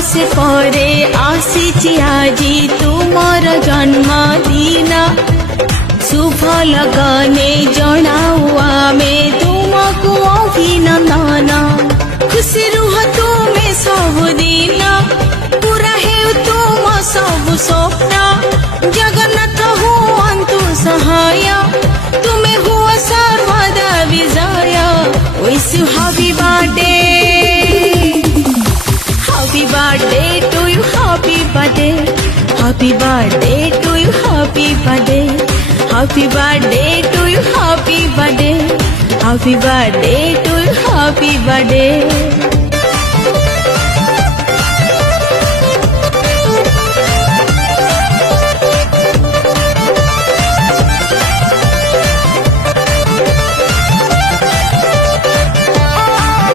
बरस परे आसीची आजी तुमर जन्मदिन शुभ लगने जनाऊ आमे तुमको अभिनंदन खुशी रुह तुमे सबुदिन पूरा हेउ तुम सब स्वप्न जगन्नाथ हुअन्तु सहाय तुमे हुआ सर्वदा विजय wish you happy birthday Happy birthday to you, happy birthday. Happy birthday to you, happy birthday. Happy birthday to you, happy birthday. Happy birthday to you, happy birthday.